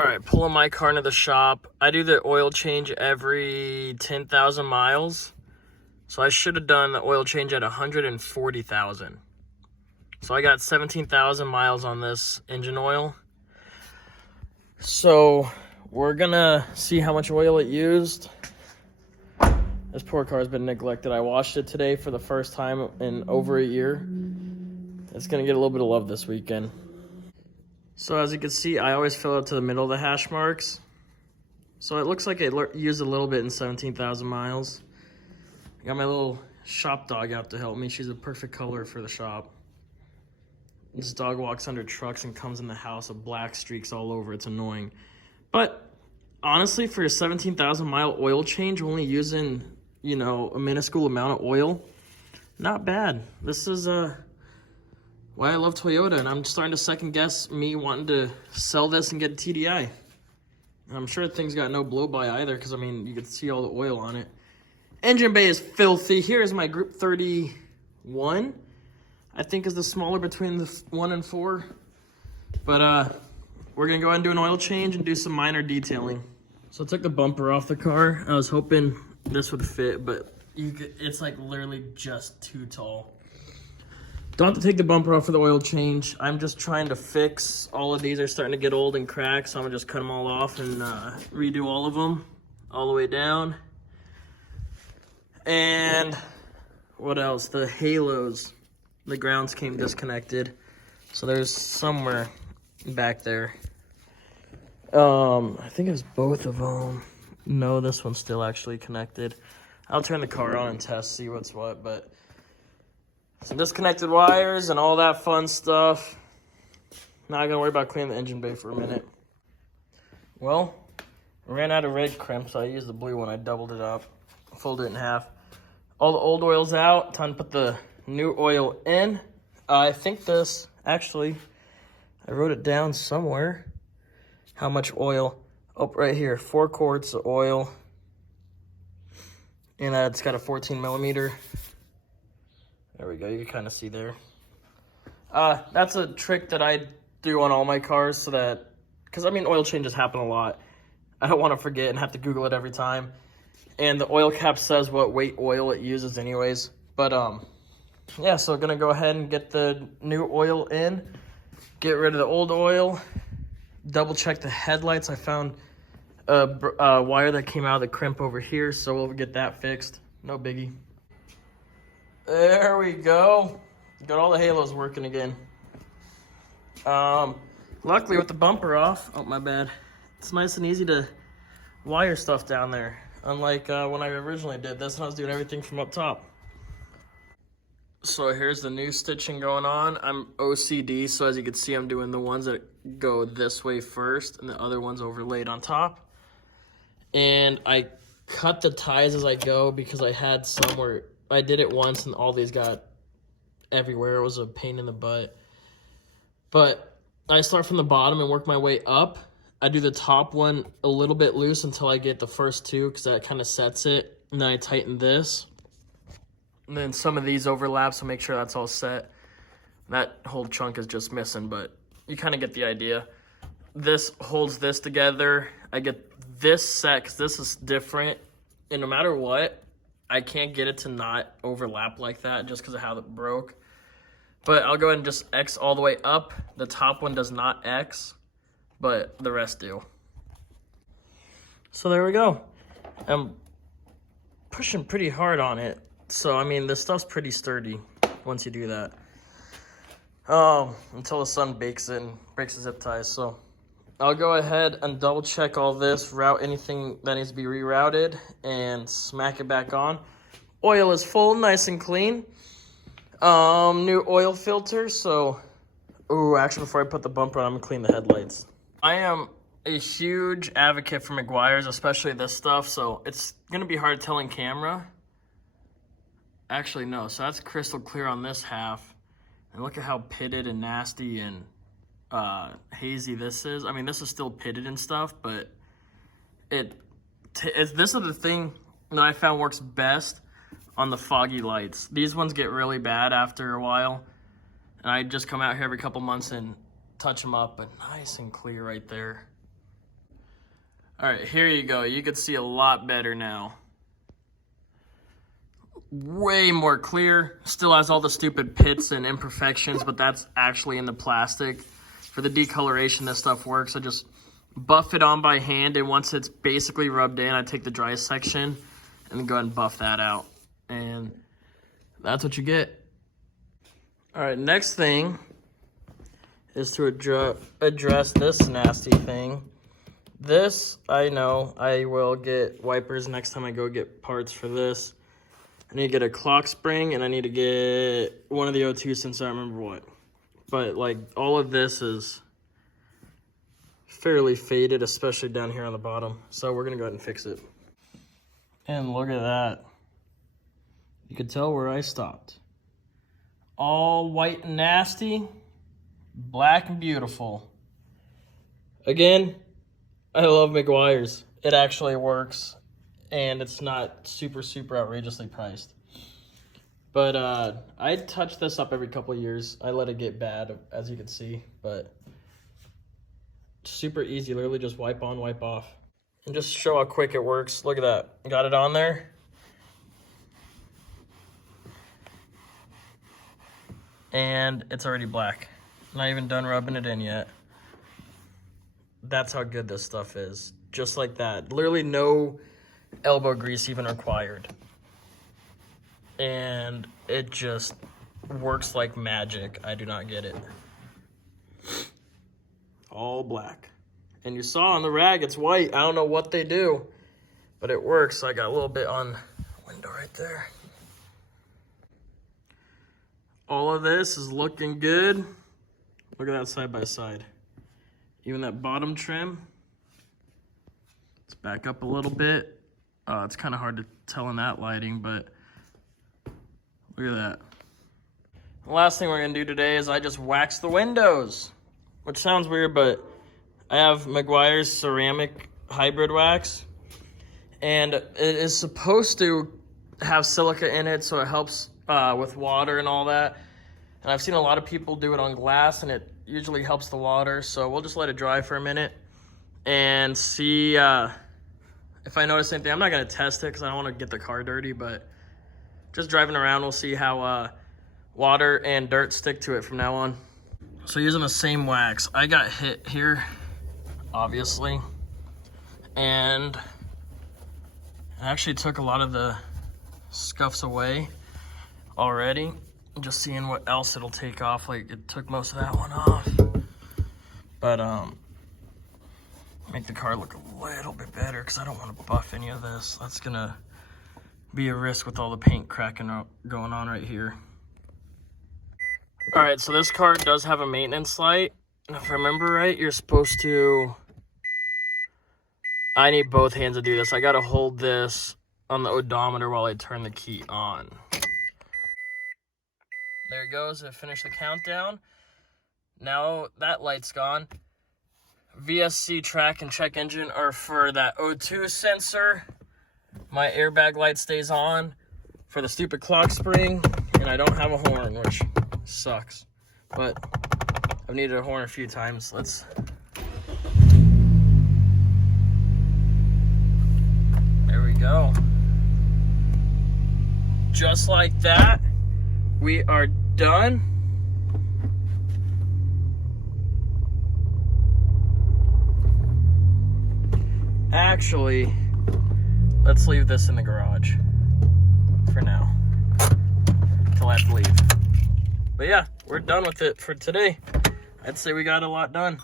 All right, pulling my car into the shop. I do the oil change every 10,000 miles. So I should have done the oil change at 140,000. So I got 17,000 miles on this engine oil. So we're gonna see how much oil it used. This poor car has been neglected. I washed it today for the first time in over a year. It's gonna get a little bit of love this weekend. So as you can see, I always fill it to the middle of the hash marks. So it looks like it used a little bit in 17,000 miles. I got my little shop dog out to help me. She's a perfect color for the shop. This dog walks under trucks and comes in the house with black streaks all over. It's annoying. But honestly, for a 17,000 mile oil change, only using, a minuscule amount of oil, not bad. This is why I love Toyota, and I'm starting to second guess me wanting to sell this and get a TDI. And I'm sure things got no blow by either, because you can see all the oil on it. Engine bay is filthy. Here is my Group 31. I think is the smaller between the 1 and 4. But we're gonna go ahead and do an oil change and do some minor detailing. So I took the bumper off the car. I was hoping this would fit, but it's like literally just too tall. Don't have to take the bumper off for the oil change. I'm just trying to fix all of these. They're starting to get old and crack, so I'm gonna just cut them all off and redo all of them all the way down. And what else? The halos, the grounds came disconnected. So there's somewhere back there. I think it was both of them. No, this one's still actually connected. I'll turn the car on and test, see what's what, but some disconnected wires and all that fun stuff. Not gonna worry about cleaning the engine bay for a minute. Well, I ran out of red crimp, so I used the blue one. I doubled it up, folded it in half. All the old oil's out. Time to put the new oil in. I think this, actually, I wrote it down somewhere. How much oil? Oh, right here, 4 quarts of oil. And it's got a 14 millimeter. There we go, you can kind of see there. That's a trick that I do on all my cars so that, because oil changes happen a lot. I don't want to forget and have to Google it every time. And the oil cap says what weight oil it uses anyways. But yeah, so gonna go ahead and get the new oil in, get rid of the old oil, double check the headlights. I found a wire that came out of the crimp over here, so we'll get that fixed. No biggie. There we go. Got all the halos working again. Luckily with the bumper off, oh my bad, it's nice and easy to wire stuff down there. Unlike when I originally did this and I was doing everything from up top. So here's the new stitching going on. I'm OCD, so as you can see, I'm doing the ones that go this way first and the other ones overlaid on top. And I cut the ties as I go because I had some where I did it once and all these got everywhere. It was a pain in the butt. But I start from the bottom and work my way up. I do the top one a little bit loose until I get the first 2 because that kind of sets it. And then I tighten this. And then some of these overlap, so make sure that's all set. That whole chunk is just missing, but you kind of get the idea. This holds this together. I get this set because this is different. And no matter what, I can't get it to not overlap like that just because of how it broke. But I'll go ahead and just X all the way up. The top one does not X, but the rest do. So there we go. I'm pushing pretty hard on it. So, this stuff's pretty sturdy once you do that. Until the sun bakes it and breaks the zip ties. So I'll go ahead and double check all this, route anything that needs to be rerouted, and smack it back on. Oil is full, nice and clean. New oil filter, so... Ooh, actually, before I put the bumper on, I'm gonna clean the headlights. I am a huge advocate for Meguiar's, especially this stuff, so it's gonna be hard to tell in camera. Actually, no, so that's crystal clear on this half. And look at how pitted and nasty and hazy this is. This is still pitted and stuff, but this is the thing that I found works best on the foggy lights. These ones get really bad after a while. And I just come out here every couple months and touch them up, but nice and clear right there. All right, here you go. You can see a lot better now. Way more clear. Still has all the stupid pits and imperfections, but that's actually in the plastic. For the decoloration, this stuff works. I just buff it on by hand, and once it's basically rubbed in, I take the dry section and then go ahead and buff that out. And that's what you get. All right, next thing is to address this nasty thing. This, I know, I will get wipers next time I go get parts for this. I need to get a clock spring, and I need to get one of the O2 since I don't remember what. But, like, all of this is fairly faded, especially down here on the bottom. So we're going to go ahead and fix it. And look at that. You can tell where I stopped. All white and nasty, black and beautiful. Again, I love Meguiar's. It actually works, and it's not super outrageously priced. But I touch this up every couple of years. I let it get bad, as you can see, but super easy. Literally just wipe on, wipe off. And just to show how quick it works, look at that. Got it on there. And it's already black. Not even done rubbing it in yet. That's how good this stuff is. Just like that. Literally no elbow grease even required. And it just works like magic. I do not get it. All black. And you saw on the rag, it's white. I don't know what they do, but it works. I got a little bit on the window right there. All of this is looking good. Look at that side by side. Even that bottom trim. Let's back up a little bit. It's kind of hard to tell in that lighting, but look at that. The last thing we're gonna do today is I just wax the windows, which sounds weird, but I have Meguiar's ceramic hybrid wax, and it is supposed to have silica in it, so it helps with water and all that. And I've seen a lot of people do it on glass, and it usually helps the water, so we'll just let it dry for a minute and see if I notice anything. I'm not gonna test it because I don't want to get the car dirty, but just driving around, we'll see how water and dirt stick to it from now on. So using the same wax, I got hit here, obviously, and it actually took a lot of the scuffs away already. Just seeing what else it'll take off. Like, it took most of that one off, but make the car look a little bit better because I don't want to buff any of this. That's gonna be a risk with all the paint cracking going on right here. All right, so this car does have a maintenance light, and if I remember right, you're supposed to, I need both hands to do this. I gotta hold this on the odometer while I turn the key on. There it goes. I finished the countdown. Now that light's gone. VSC track and check engine are for that O2 sensor. My airbag light stays on for the stupid clock spring, and I don't have a horn, which sucks. But I've needed a horn a few times. There we go. Just like that, we are done. Actually, let's leave this in the garage for now, until I have to leave. But yeah, we're done with it for today. I'd say we got a lot done.